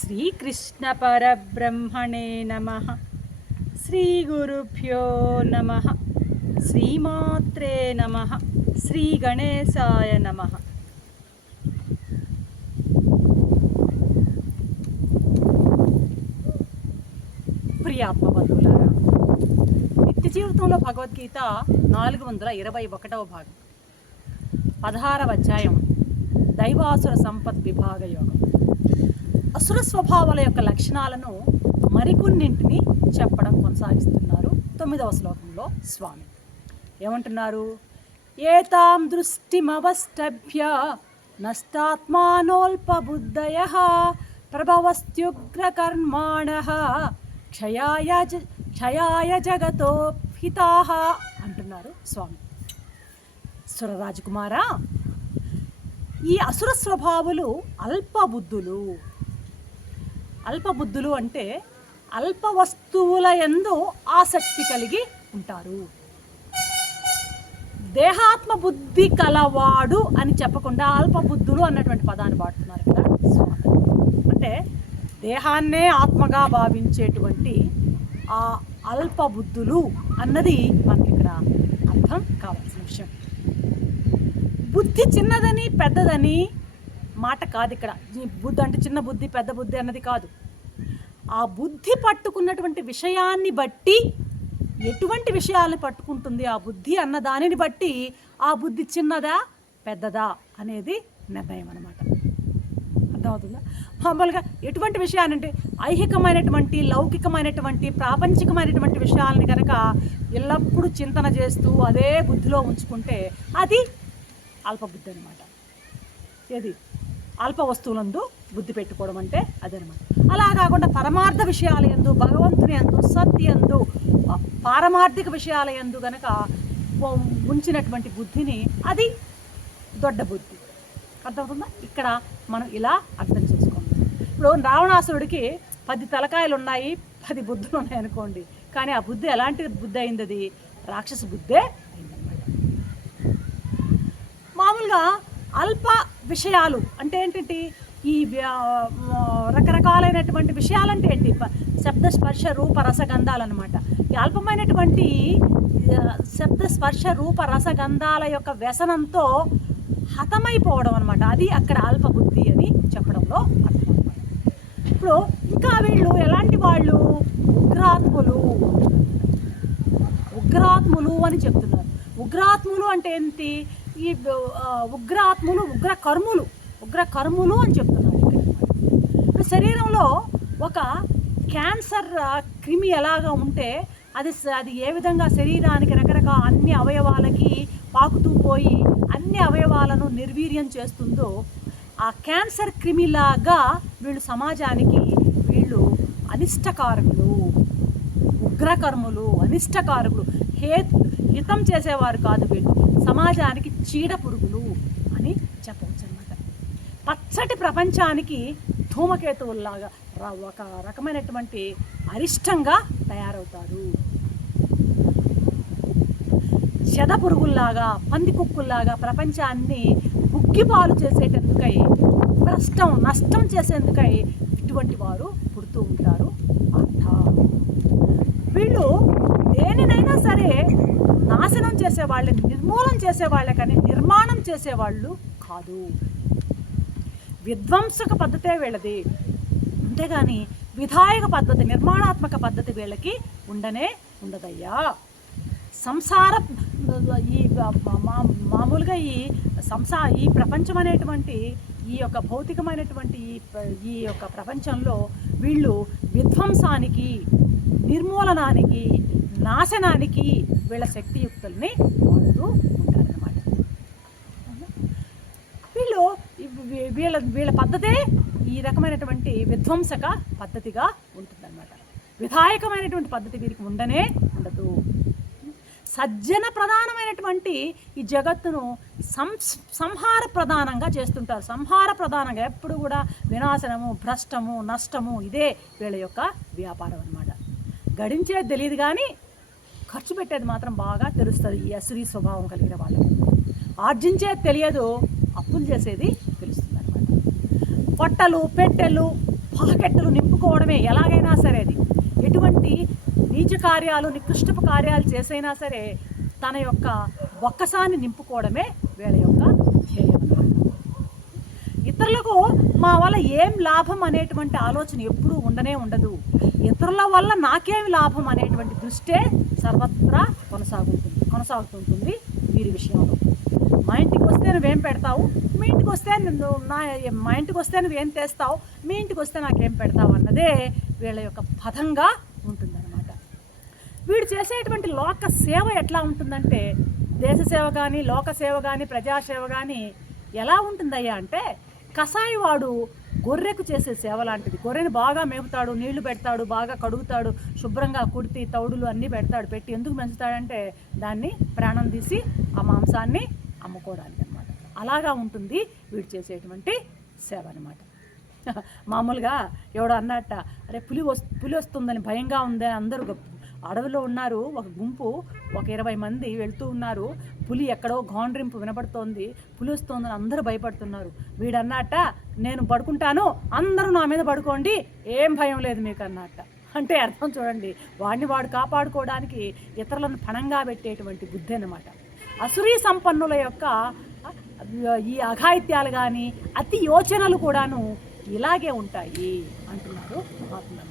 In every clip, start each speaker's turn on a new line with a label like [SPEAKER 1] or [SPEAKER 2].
[SPEAKER 1] శ్రీకృష్ణపరబ్రహ్మణే నమ. శ్రీగురుభ్యో నమ. శ్రీమాత్రే నమ. శ్రీగణేశాయ నమ. ప్రియాత్మ బంధువులారా నిత్య జీవితంలో భగవద్గీత నాలుగు వందల ఇరవై ఒకటవ భాగం. పదహారవ అధ్యాయం. దైవాసుర సంపత్ విభాగ యోగం. అసుర స్వభావాల యొక్క లక్షణాలను మరికొన్నింటిని చెప్పడం కొనసాగిస్తున్నారు తొమ్మిదవ శ్లోకంలో స్వామి. ఏమంటున్నారు? ఏతాం దృష్టిమవష్టభ్య నష్టాత్మానోల్పబుద్ధయ ప్రభవస్త్యుగ్రకర్మాణ క్షయాయ క్షయాయ జగతో హితా అంటున్నారు స్వామి. సురరాజకుమారా ఈ అసుర స్వభావులు అల్పబుద్ధులు. అల్పబుద్ధులు అంటే అల్ప వస్తువుల ఎందు ఆసక్తి కలిగి ఉంటారు. దేహాత్మ బుద్ధి కలవాడు అని చెప్పకుండా అల్పబుద్ధులు అన్నటువంటి పదాన్ని వాడుతున్నారు కదా అంటే దేహాన్నే ఆత్మగా భావించేటువంటి ఆ అల్పబుద్ధులు అన్నది మనకి ఇక్కడ అర్థం కావాల్సిన విషయం. బుద్ధి చిన్నదని పెద్దదని మాట కాదు ఇక్కడ. బుద్ధి అంటే చిన్న బుద్ధి పెద్ద బుద్ధి అన్నది కాదు. ఆ బుద్ధి పట్టుకున్నటువంటి విషయాన్ని బట్టి ఎటువంటి విషయాలను పట్టుకుంటుంది ఆ బుద్ధి అన్న దానిని బట్టి ఆ బుద్ధి చిన్నదా పెద్దదా అనేది నిర్ణయం అనమాట అర్థమవుతుందా? మామూలుగా ఎటువంటి విషయాలంటే ఐహికమైనటువంటి లౌకికమైనటువంటి ప్రాపంచికమైనటువంటి విషయాలని కనుక ఎల్లప్పుడూ చింతన చేస్తూ అదే బుద్ధిలో ఉంచుకుంటే అది అల్పబుద్ధి అనమాట ఏది? అల్ప వస్తువులందు బుద్ధి పెట్టుకోవడం అంటే అదనమాట. అలా కాకుండా పరమార్థ విషయాల ఎందు భగవంతుని ఎందు సత్ ఎందు పారమార్థిక విషయాల ఎందు గనక ఉంచినటువంటి బుద్ధిని అది దొడ్డ బుద్ధి. అర్థమవుతుందా? ఇక్కడ మనం ఇలా అర్థం చేసుకోవాలి. ఇప్పుడు రావణాసురుడికి పది తలకాయలు ఉన్నాయి పది బుద్ధులు ఉన్నాయి అనుకోండి. కానీ ఆ బుద్ధి ఎలాంటి బుద్ధి అయింది అది రాక్షస బుద్ధే అయిందన్నమాట. మామూలుగా అల్ప విషయాలు అంటే ఏంటంటే? ఈ వ్యా- రకరకాలైనటువంటి విషయాలంటే ఏంటి? ప- శబ్ద స్పర్శ రూప రసగంధాలన్నమాట ఈ అల్పమైనటువంటి శబ్ద స్పర్శ రూప రసగంధాల యొక్క వ్యసనంతో హతమైపోవడం అనమాట అది అక్కడ అల్పబుద్ధి అని చెప్పడంలో అర్థం ఇప్పుడు ఇంకా వీళ్ళు ఎలాంటి వాళ్ళు? ఉగ్రాత్ములు. ఉగ్రాత్ములు అని చెప్తున్నారు. ఉగ్రాత్ములు అంటే ఏంటి? ఈ ఉగ్రాత్ములు ఉగ్ర కర్ములు ఉగ్ర కర్ములు అని చెప్తున్నారు ఇక్కడ. శరీరంలో ఒక క్యాన్సర్ క్రిమి ఎలాగా ఉంటే అది అది ఏ విధంగా శరీరానికి రకరకాల అన్ని అవయవాలకి పాకుతూ పోయి అన్ని అవయవాలను నిర్వీర్యం చేస్తుందో ఆ క్యాన్సర్ క్రిమిలాగా వీళ్ళు సమాజానికి వీళ్ళు అనిష్టకారకులు ఉగ్రకర్ములు అనిష్టకారకులు హే హితం చేసేవారు కాదు వీళ్ళు. సమాజానికి చీడ పురుగులు పచ్చటి ప్రపంచానికి ధూమకేతువుల్లాగా ర- ఒక రకమైనటువంటి అరిష్టంగా తయారవుతారు. చెద పురుగుల్లాగా పంది కుక్కుల్లాగా ప్రపంచాన్ని బుగ్గిపాలు చేసేటందుకై భ్రష్టం నష్టం చేసేందుకై ఇటువంటి వారు పుడుతూ ఉంటారు. అంట వీళ్ళు దేనినైనా సరే నాశనం చేసేవాళ్ళని నిర్మూలన చేసేవాళ్ళే కానీ నిర్మాణం చేసేవాళ్ళు కాదు. విధ్వంసక పద్ధతే వీళ్ళది. అంతేగాని విధాయక పద్ధతి నిర్మాణాత్మక పద్ధతి వీళ్ళకి ఉండనే ఉండదయ్యా. సంసార ఈ మామూలుగా ఈ సంసా ఈ ప్రపంచం అనేటువంటి ఈ యొక్క భౌతికమైనటువంటి ఈ ఈ యొక్క ప్రపంచంలో వీళ్ళు విధ్వంసానికి నిర్మూలనానికి నాశనానికి వీళ్ళ శక్తియుక్తుల్ని వాడుతూ వీళ్ళ వీళ్ళ పద్ధతే ఈ రకమైనటువంటి విధ్వంసక పద్ధతిగా ఉంటుందన్నమాట. విధాయకమైనటువంటి పద్ధతి వీరికి ఉండనే ఉండదు. సజ్జన ప్రధానమైనటువంటి ఈ జగత్తును సం సంహార ప్రధానంగా చేస్తుంటారు. సంహార ప్రధానంగా ఎప్పుడు కూడా వినాశనము భ్రష్టము నష్టము ఇదే వీళ్ళ యొక్క వ్యాపారం అన్నమాట. గడించేది తెలియదు కానీ ఖర్చు పెట్టేది మాత్రం బాగా తెలుస్తుంది. ఈ అసురీ స్వభావం కలిగిన వాళ్ళకి. ఆర్జించేది తెలియదు అప్పులు చేసేది పొట్టలు పెట్టెలు పాకెట్లు నింపుకోవడమే ఎలాగైనా సరే అది. ఎటువంటి నీచ కార్యాలు నికృష్టపు కార్యాలు చేసైనా సరే తన యొక్క ఒక్కసాన్ని నింపుకోవడమే వీళ్ళ యొక్క ధ్యేయం ఇతరులకు మా వల్ల ఏం లాభం అనేటువంటి ఆలోచన ఎప్పుడూ ఉండనే ఉండదు. ఇతరుల వల్ల నాకేమి లాభం అనేటువంటి దృష్టే సర్వత్రా కొనసాగుతుంది కొనసాగుతుంటుంది వీరి విషయంలో. మా ఇంటికి వస్తే నువ్వేం పెడతావు? మీ ఇంటికి వస్తే నువ్వు నా మా ఇంటికి వస్తే నువ్వేం తెస్తావు? మీ ఇంటికి వస్తే నాకేం పెడతావు అన్నదే వీళ్ళ యొక్క పదంగా ఉంటుందన్నమాట. వీడు చేసేటువంటి లోక సేవ ఎట్లా ఉంటుందంటే దేశ సేవ కానీ లోక సేవ కానీ ప్రజాసేవ కానీ ఎలా ఉంటుందయ్యా అంటే కషాయవాడు గొర్రెకు చేసే సేవ లాంటిది. గొర్రెని బాగా మేపుతాడు నీళ్ళు పెడతాడు బాగా కడుగుతాడు శుభ్రంగా కుడితి తౌడులు అన్నీ పెడతాడు. పెట్టి ఎందుకు పెంచుతాడంటే దాన్ని ప్రాణం తీసి ఆ మాంసాన్ని అమ్ముకోవడానికి. అలాగా ఉంటుంది. వీడు చేసేటువంటి సేవ అనమాట మామూలుగా ఎవడో అన్నట్ట అరే పులి వస్ పులి వస్తుందని భయంగా ఉందని అందరూ అడవిలో ఉన్నారు ఒక గుంపు ఒక ఇరవై మంది వెళ్తూ ఉన్నారు. పులి ఎక్కడో గాండ్రింపు వినపడుతోంది. పులి వస్తోందని అందరూ భయపడుతున్నారు. వీడు అన్నట్ట నేను పడుకుంటాను అందరూ నా మీద పడుకోండి ఏం భయం లేదు మీకు అన్నట్ట. అంటే అర్థం చూడండి వాడిని వాడు కాపాడుకోవడానికి ఇతరులను పణంగా పెట్టేటువంటి బుద్ధి అనమాట అసురీ సంపన్నుల యొక్క ఈ అఘాయిత్యాలు కానీ అతి యోచనలు కూడాను ఇలాగే ఉంటాయి అంటున్నారు మహాత్ములు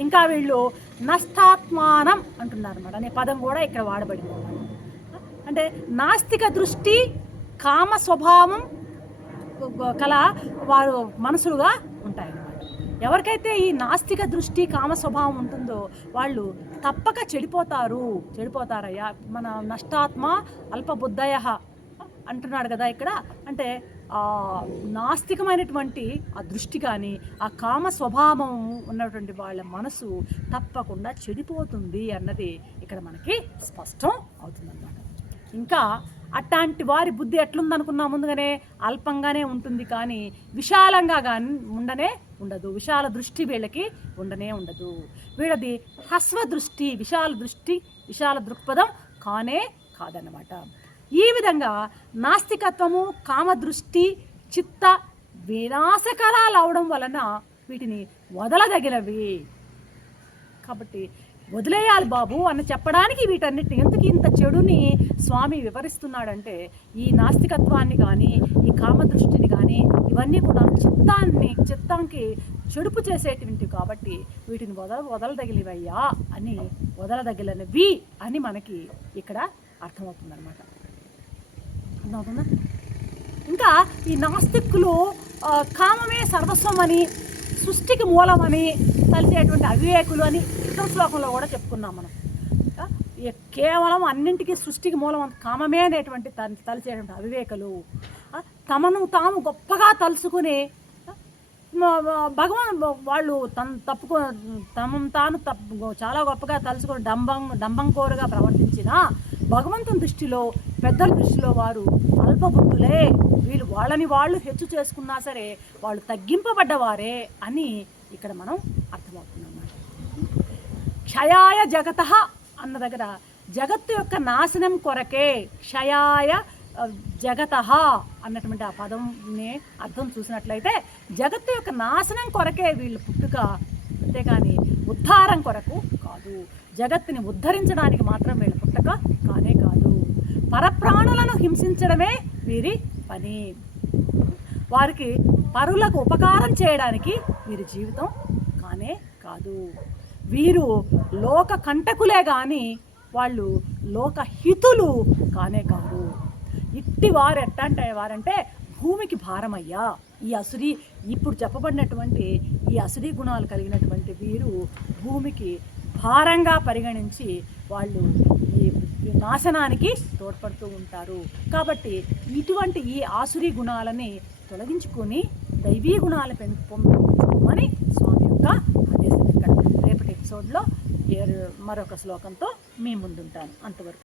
[SPEAKER 1] ఇంకా వీళ్ళు నష్టాత్మానం అంటున్నారు అన్నమాట అనే పదం కూడా ఇక్కడ వాడబడింది. అంటే నాస్తిక దృష్టి కామ స్వభావం కల వారు మనసులుగా ఉంటాయన్నమాట. ఎవరికైతే ఈ నాస్తిక దృష్టి కామ స్వభావం ఉంటుందో వాళ్ళు తప్పక చెడిపోతారు. చెడిపోతారయ్యా. మన నష్టాత్మ అల్పబుద్ధయ అంటున్నాడు కదా ఇక్కడ. అంటే ఆ నాస్తికమైనటువంటి ఆ దృష్టి కానీ ఆ కామ స్వభావం ఉన్నటువంటి వాళ్ళ మనసు తప్పకుండా చెడిపోతుంది అన్నది ఇక్కడ మనకి స్పష్టం అవుతుందన్నమాట. ఇంకా అట్లాంటి వారి బుద్ధి ఎట్లుందనుకున్నా ముందుగానే అల్పంగానే ఉంటుంది కానీ విశాలంగా కానీ ఉండనే ఉండదు. విశాల దృష్టి వీళ్ళకి ఉండనే ఉండదు. వీళ్ళది హస్వ దృష్టి విశాల దృష్టి విశాల దృక్పథం కానే కాదన్నమాట. ఈ విధంగా నాస్తికత్వము కామదృష్టి చిత్త వినాశకరాలు అవడం వలన వీటిని వదలదగినవి. కాబట్టి వదిలేయాలి బాబు అని చెప్పడానికి వీటన్నిటిని ఎందుకు ఇంత చెడుని స్వామి వివరిస్తున్నాడంటే ఈ నాస్తికత్వాన్ని కానీ ఈ కామదృష్టిని కానీ ఇవన్నీ కూడా చిత్తాన్ని చిత్తానికి చెడుపు చేసేటువంటి కాబట్టి వీటిని వదల వదలదగిలివయ్యా అని వదలదగిలినవి అని మనకి ఇక్కడ అర్థమవుతుందన్నమాట. అర్థమవుతుందా ఇంకా ఈ నాస్తికులు కామమే సర్వస్వం అని సృష్టికి మూలమని తలిచేటువంటి అవివేకులు అని ఇతర శ్లోకంలో కూడా చెప్పుకున్నాం మనం. కేవలం అన్నింటికీ సృష్టికి మూలం కామమే అనేటువంటి తలిచేటువంటి అవివేకులు. తమను తాము గొప్పగా తలుసుకుని భగవాన్ వాళ్ళు తను తప్పుకో తమను తాను తప్పు చాలా గొప్పగా తలుచుకుని డంబం డంబంకోరుగా ప్రవర్తించిన భగవంతుని దృష్టిలో పెద్దల దృష్టిలో వారు అల్పబుద్ధులే. వీళ్ళు వాళ్ళని వాళ్ళు హెచ్చు చేసుకున్నా సరే వాళ్ళు తగ్గింపబడ్డవారే అని ఇక్కడ మనం అర్థమవుతుందన్నమాట క్షయాయ జగత అన్న దగ్గర జగత్తు యొక్క నాశనం కొరకే క్షయాయ జగత అన్నటువంటి ఆ పదంని అర్థం చూసినట్లయితే జగత్తు యొక్క నాశనం కొరకే వీళ్ళు పుట్టుక అంతేగాని ఉద్ధారం కొరకు కాదు. జగత్తుని ఉద్ధరించడానికి మాత్రం వీళ్ళ పుట్టక కానే కాదు. పరప్రాణులను హింసించడమే వీరి పని. వారికి పరులకు ఉపకారం చేయడానికి వీరి జీవితం కానే కాదు. వీరు లోక కంటకులే కానీ వాళ్ళు లోకహితులు కానే కాదు. ఇట్టి వారు ఎట్టంటే వారంటే భూమికి భారమయ్యా. ఈ అసురి ఇప్పుడు చెప్పబడినటువంటి ఈ అసురి గుణాలు కలిగినటువంటి వీరు భూమికి భారంగా పరిగణించి వాళ్ళు ఈ నాశనానికి తోడ్పడుతూ ఉంటారు. కాబట్టి ఇటువంటి ఈ ఆసురి గుణాలని తొలగించుకొని దైవీ గుణాలు పెంపొందమని స్వామి యొక్క ఆదేశం. ఇక్కడ రేపటి ఎపిసోడ్లో మరొక శ్లోకంతో మీ ముందుంటాను. అంతవరకు